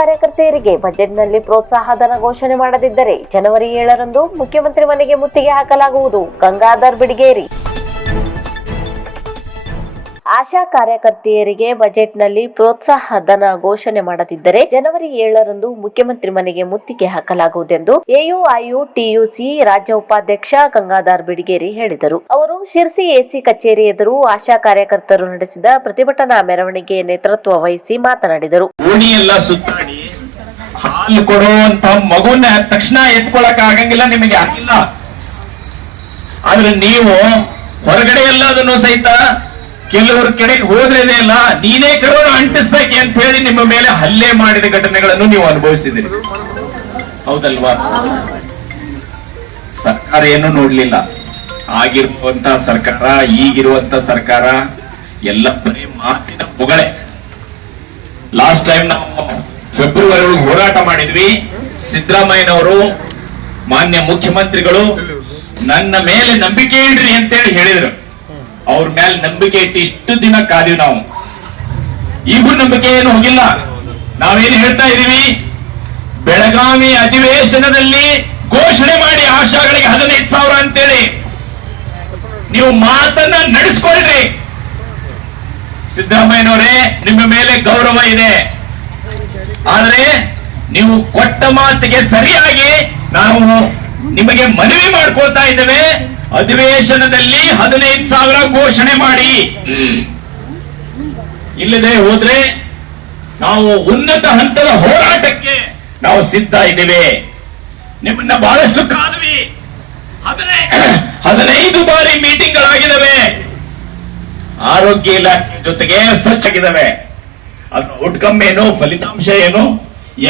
ಕಾರ್ಯಕರ್ತೆಯರಿಗೆ ಬಜೆಟ್ನಲ್ಲಿ ಪ್ರೋತ್ಸಾಹಧನ ಘೋಷಣೆ ಮಾಡದಿದ್ದರೆ ಜನವರಿ ಏಳರಂದು ಮುಖ್ಯಮಂತ್ರಿ ಮನೆಗೆ ಮುತ್ತಿಗೆ ಹಾಕಲಾಗುವುದು. ಗಂಗಾಧರ್ ಬಿಡಿಗೇರಿ. ಆಶಾ ಕಾರ್ಯಕರ್ತೆಯರಿಗೆ ಬಜೆಟ್ನಲ್ಲಿ ಪ್ರೋತ್ಸಾಹ ಧನ ಘೋಷಣೆ ಮಾಡದಿದ್ದರೆ ಜನವರಿ ಏಳರಂದು ಮುಖ್ಯಮಂತ್ರಿ ಮನೆಗೆ ಮುತ್ತಿಗೆ ಹಾಕಲಾಗುವುದೆಂದು ಎಯುಐಯು ಟಿಯುಸಿ ರಾಜ್ಯ ಉಪಾಧ್ಯಕ್ಷ ಗಂಗಾಧರ್ ಬಿಡಿಗೇರಿ ಹೇಳಿದರು. ಅವರು ಶಿರ್ಸಿ ಎಸಿ ಕಚೇರಿ ಎದುರು ಆಶಾ ಕಾರ್ಯಕರ್ತರು ನಡೆಸಿದ ಪ್ರತಿಭಟನಾ ಮೆರವಣಿಗೆ ನೇತೃತ್ವ ವಹಿಸಿ ಮಾತನಾಡಿದರು. ಹಾಲು ಕೊಡುವಂತ ಮಗುನ ತಕ್ಷಣ ಎತ್ಕೊಳಕ್ ಆಗಂಗಿಲ್ಲ ನಿಮಗೆ ಆಗಿಲ್ಲ ಆದ್ರೆ ನೀವು ಹೊರಗಡೆ ಎಲ್ಲದನ್ನು ಸಹಿತ ಕೆಲವ್ರ ಕಡೆಗೆ ಹೋದ್ರೇನೆ ಇಲ್ಲ, ನೀನೇ ಕರೋನಾ ಅಂಟಿಸ್ಬೇಕು ಅಂತ ಹೇಳಿ ನಿಮ್ಮ ಮೇಲೆ ಹಲ್ಲೆ ಮಾಡಿದ ಘಟನೆಗಳನ್ನು ನೀವು ಅನುಭವಿಸಿದಿರಿ ಹೌದಲ್ವಾ? ಸರ್ಕಾರ ಏನು ನೋಡ್ಲಿಲ್ಲ. ಆಗಿರುವಂತ ಸರ್ಕಾರ, ಈಗಿರುವಂತ ಸರ್ಕಾರ, ಎಲ್ಲ ಬರೀ ಮಾತಿನ ಮುಗಳೆ ಲಾಸ್ಟ್ ಟೈಮ್ ನಾವು ಫೆಬ್ರವರಿ ಒಳಗೆ ಹೋರಾಟ ಮಾಡಿದ್ವಿ. ಸಿದ್ದರಾಮಯ್ಯನವರು, ಮಾನ್ಯ ಮುಖ್ಯಮಂತ್ರಿಗಳು, ನನ್ನ ಮೇಲೆ ನಂಬಿಕೆ ಇಡ್ರಿ ಅಂತೇಳಿ ಹೇಳಿದ್ರು. ಅವ್ರ ಮೇಲೆ ನಂಬಿಕೆ ಇಟ್ಟು ಇಷ್ಟು ದಿನ ಕಾದಿವಿ ನಾವು. ಈಗೂ ನಂಬಿಕೆ ಏನು ಹೋಗಿಲ್ಲ. ನಾವೇನು ಹೇಳ್ತಾ ಇದೀವಿ? ಬೆಳಗಾವಿ ಅಧಿವೇಶನದಲ್ಲಿ ಘೋಷಣೆ ಮಾಡಿ ಆಶಾಗಳಿಗೆ ಹದಿನೈದು ಸಾವಿರ ಅಂತೇಳಿ. ನೀವು ಮಾತನ್ನ ನಡೆಸ್ಕೊಳ್ರಿ. ಸಿದ್ದರಾಮಯ್ಯನವರೇ, ನಿಮ್ಮ ಮೇಲೆ ಗೌರವ ಇದೆ. ಆದ್ರೆ ನೀವು ಕೊಟ್ಟ ಮಾತಿಗೆ ಸರಿಯಾಗಿ ನಾವು ನಿಮಗೆ ಮನವಿ ಮಾಡ್ಕೊಳ್ತಾ ಇದ್ದೇವೆ. ಅಧಿವೇಶನದಲ್ಲಿ ಹದಿನೈದು ಸಾವಿರ ಘೋಷಣೆ ಮಾಡಿ. ಇಲ್ಲದೆ ಹೋದ್ರೆ ನಾವು ಉನ್ನತ ಹಂತದ ಹೋರಾಟಕ್ಕೆ ನಾವು ಸಿದ್ಧ ಇದ್ದೇವೆ. ನಿಮ್ಮನ್ನ ಬಹಳಷ್ಟು ಕಾದ್ವಿ. ಹದಿನೈ ಹದಿನೈದು ಬಾರಿ ಮೀಟಿಂಗ್ ಮೀಟಿಂಗ್ಗಳಾಗಿದ್ದಾವೆ. ಆರೋಗ್ಯ ಇಲಾಖೆ ಜೊತೆಗೆ ಸ್ವಚ್ಛಾಗಿದ್ದಾವೆ. ಅದ್ರ ಔಟ್ಕಮ್ ಏನು? ಫಲಿತಾಂಶ ಏನು?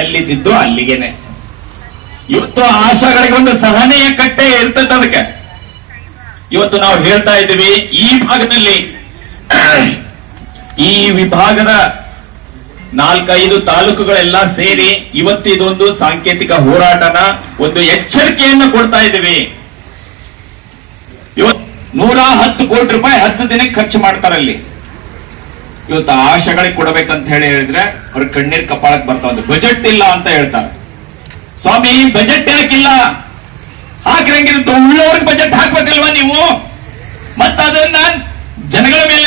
ಎಲ್ಲಿದ್ದಿದ್ದು ಅಲ್ಲಿಗೆನೆ. ಇವತ್ತು ಆಶಾಗಳಿಗೆ ಒಂದು ಸಹನೆಯ ಕಟ್ಟೆ ಇರ್ತದೆ ಅದಕ್ಕೆ. ಇವತ್ತು ನಾವು ಹೇಳ್ತಾ ಇದ್ದೀವಿ, ಈ ಭಾಗದಲ್ಲಿ ಈ ವಿಭಾಗದ ನಾಲ್ಕೈದು ತಾಲೂಕುಗಳೆಲ್ಲ ಸೇರಿ ಇವತ್ತು ಇದೊಂದು ಸಾಂಕೇತಿಕ ಹೋರಾಟನ ಒಂದು ಎಚ್ಚರಿಕೆಯನ್ನು ಕೊಡ್ತಾ ಇದ್ದೀವಿ. ಇವತ್ತು ನೂರ ಹತ್ತು ಕೋಟಿ ರೂಪಾಯಿ ಹತ್ತು ದಿನಕ್ಕೆ ಖರ್ಚು ಮಾಡ್ತಾರಲ್ಲಿ ಇವತ್ತು ಆಶಗಳಿಗೆ ಕೊಡಬೇಕಂತ ಹೇಳಿ ಹೇಳಿದ್ರೆ ಅವ್ರ ಕಣ್ಣೀರ್ ಕಪಾಳಕ್ ಬರ್ತಾವ ಬಜೆಟ್ ಇಲ್ಲ ಅಂತ ಹೇಳ್ತಾರೆ. ಸ್ವಾಮಿ, ಬಜೆಟ್ ಯಾಕಿಲ್ಲ? ಹಾಕಿರಂಗಿರುತ್ತೆ ಉಳ್ಳವ್ರಿಗೆ ಬಜೆಟ್ ಹಾಕ್ಬೇಕಲ್ವಾ ನೀವು? ಅದನ್ನ ಜನಗಳ ಮೇಲೆ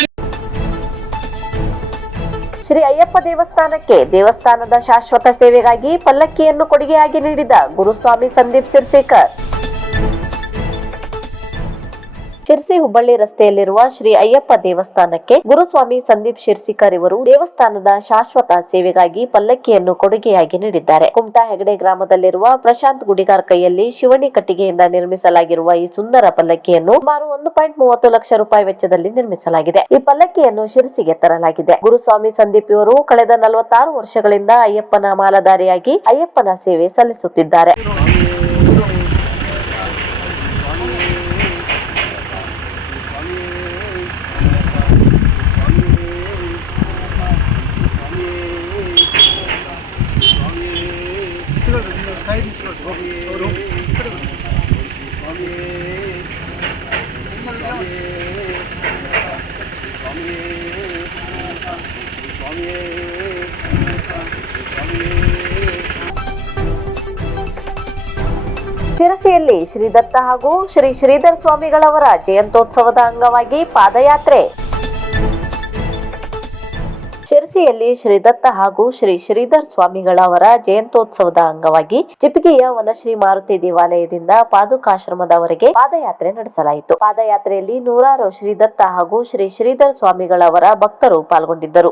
ಶ್ರೀ ಅಯ್ಯಪ್ಪ ದೇವಸ್ಥಾನಕ್ಕೆ ದೇವಸ್ಥಾನದ ಶಾಶ್ವತ ಸೇವೆಗಾಗಿ ಪಲ್ಲಕ್ಕಿಯನ್ನು ಕೊಡುಗೆಯಾಗಿ ನೀಡಿದ ಗುರುಸ್ವಾಮಿ ಸಂದೀಪ್ ಸಿರ್ಸೇಕರ್. ಶಿರ್ಸಿ ಹುಬ್ಬಳ್ಳಿ ರಸ್ತೆಯಲ್ಲಿರುವ ಶ್ರೀ ಅಯ್ಯಪ್ಪ ದೇವಸ್ಥಾನಕ್ಕೆ ಗುರುಸ್ವಾಮಿ ಸಂದೀಪ್ ಶಿರ್ಸಿಕರ್ ಇವರು ದೇವಸ್ಥಾನದ ಶಾಶ್ವತ ಸೇವೆಗಾಗಿ ಪಲ್ಲಕ್ಕಿಯನ್ನು ಕೊಡುಗೆಯಾಗಿ ನೀಡಿದ್ದಾರೆ. ಕುಮಟಾ ಹೆಗಡೆ ಗ್ರಾಮದಲ್ಲಿರುವ ಪ್ರಶಾಂತ್ ಗುಡಿಗಾರ್ ಕೈಯಲ್ಲಿ ಶಿವಣಿ ಕಟ್ಟಿಗೆಯಿಂದ ನಿರ್ಮಿಸಲಾಗಿರುವ ಈ ಸುಂದರ ಪಲ್ಲಕ್ಕಿಯನ್ನು ಸುಮಾರು ಒಂದು ಪಾಯಿಂಟ್ ಮೂವತ್ತು ಲಕ್ಷ ರೂಪಾಯಿ ವೆಚ್ಚದಲ್ಲಿ ನಿರ್ಮಿಸಲಾಗಿದೆ. ಈ ಪಲ್ಲಕ್ಕಿಯನ್ನು ಶಿರಸಿಗೆ ತರಲಾಗಿದೆ. ಗುರುಸ್ವಾಮಿ ಸಂದೀಪ್ ಇವರು ಕಳೆದ ನಲವತ್ತಾರು ವರ್ಷಗಳಿಂದ ಅಯ್ಯಪ್ಪನ ಮಾಲಧಾರಿಯಾಗಿ ಅಯ್ಯಪ್ಪನ ಸೇವೆ ಸಲ್ಲಿಸುತ್ತಿದ್ದಾರೆ. ಶಿರಸಿಯಲ್ಲಿ ಶ್ರೀದತ್ತ ಹಾಗೂ ಶ್ರೀ ಶ್ರೀಧರ್ ಸ್ವಾಮಿಗಳವರ ಜಯಂತೋತ್ಸವದ ಅಂಗವಾಗಿ ಪಾದಯಾತ್ರೆ. ಶಿರಸಿಯಲ್ಲಿ ಶ್ರೀದತ್ತ ಹಾಗೂ ಶ್ರೀ ಶ್ರೀಧರ್ ಸ್ವಾಮಿಗಳವರ ಜಯಂತೋತ್ಸವದ ಅಂಗವಾಗಿ ಚಿಪಿಗೆಯ ವನಶ್ರೀ ಮಾರುತಿ ದೇವಾಲಯದಿಂದ ಪಾದುಕಾಶ್ರಮದವರೆಗೆ ಪಾದಯಾತ್ರೆ ನಡೆಸಲಾಯಿತು. ಪಾದಯಾತ್ರೆಯಲ್ಲಿ ನೂರಾರು ಶ್ರೀದತ್ತ ಹಾಗೂ ಶ್ರೀ ಶ್ರೀಧರ್ ಸ್ವಾಮಿಗಳವರ ಭಕ್ತರು ಪಾಲ್ಗೊಂಡಿದ್ದರು.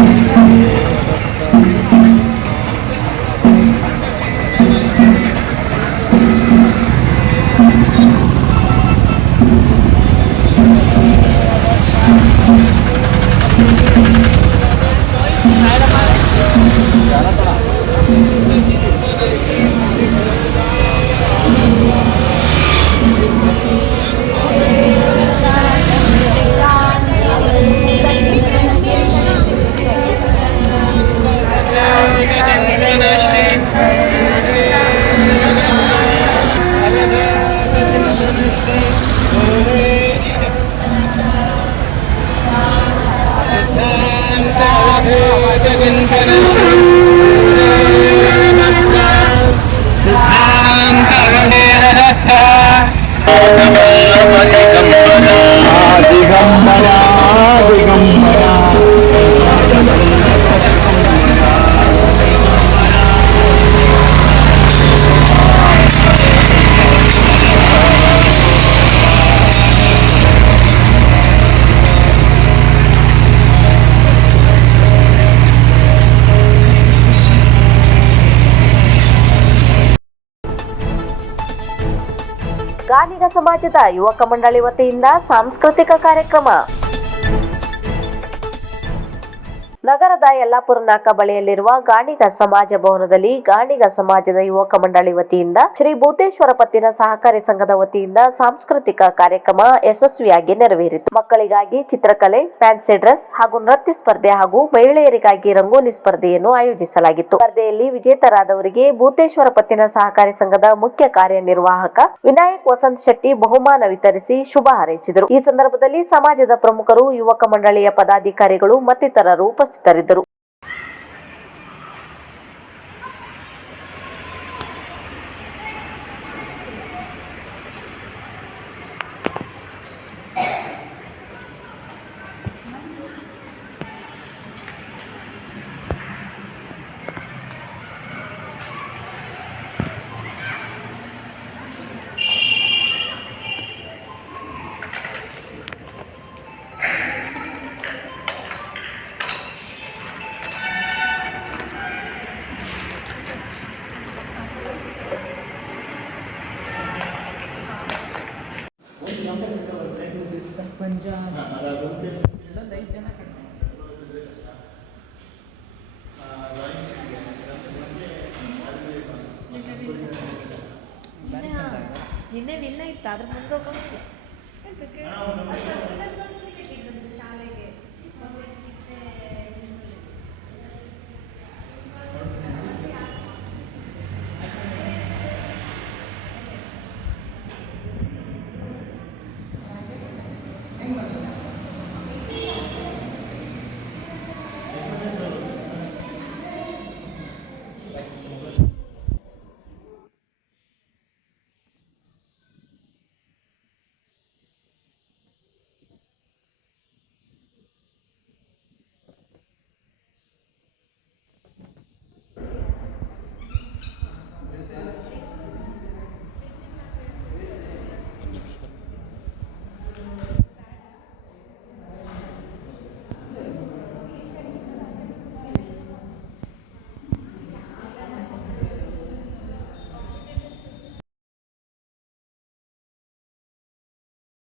University. ಗಾಣಿಗ ಸಮಾಜದ ಯುವಕ ಮಂಡಳಿ ವತಿಯಿಂದ ಸಾಂಸ್ಕೃತಿಕ ಕಾರ್ಯಕ್ರಮ. ನಗರದ ಯಲ್ಲಾಪುರ ನಾಕ ಬಳಿಯಲ್ಲಿರುವ ಗಾಣಿಗ ಸಮಾಜ ಭವನದಲ್ಲಿ ಗಾಣಿಗ ಸಮಾಜದ ಯುವಕ ಮಂಡಳಿ ವತಿಯಿಂದ ಶ್ರೀ ಭೂತೇಶ್ವರ ಪತ್ತಿನ ಸಹಕಾರಿ ಸಂಘದ ವತಿಯಿಂದ ಸಾಂಸ್ಕೃತಿಕ ಕಾರ್ಯಕ್ರಮ ಯಶಸ್ವಿಯಾಗಿ ನೆರವೇರಿತು. ಮಕ್ಕಳಿಗಾಗಿ ಚಿತ್ರಕಲೆ, ಫ್ಯಾನ್ಸಿ ಡ್ರೆಸ್ ಹಾಗೂ ನೃತ್ಯ ಸ್ಪರ್ಧೆ ಹಾಗೂ ಮಹಿಳೆಯರಿಗಾಗಿ ರಂಗೋಲಿ ಸ್ಪರ್ಧೆಯನ್ನು ಆಯೋಜಿಸಲಾಗಿತ್ತು. ಸ್ಪರ್ಧೆಯಲ್ಲಿ ವಿಜೇತರಾದವರಿಗೆ ಭೂತೇಶ್ವರ ಪತ್ತಿನ ಸಹಕಾರಿ ಸಂಘದ ಮುಖ್ಯ ಕಾರ್ಯನಿರ್ವಾಹಕ ವಿನಾಯಕ್ ವಸಂತ್ ಶೆಟ್ಟಿ ಬಹುಮಾನ ವಿತರಿಸಿ ಶುಭ ಹಾರೈಸಿದರು. ಈ ಸಂದರ್ಭದಲ್ಲಿ ಸಮಾಜದ ಪ್ರಮುಖರು, ಯುವಕ ಮಂಡಳಿಯ ಪದಾಧಿಕಾರಿಗಳು, ಮತ್ತಿತರರು ಉಪಸ್ಥಿತರಿದ್ದರು. ನಿನ್ನೆ ನಿನ್ನೆ ಇತ್ತು ಅದ್ರ ಮುಂದೆ ಹೋಗಂಗಿಲ್ಲ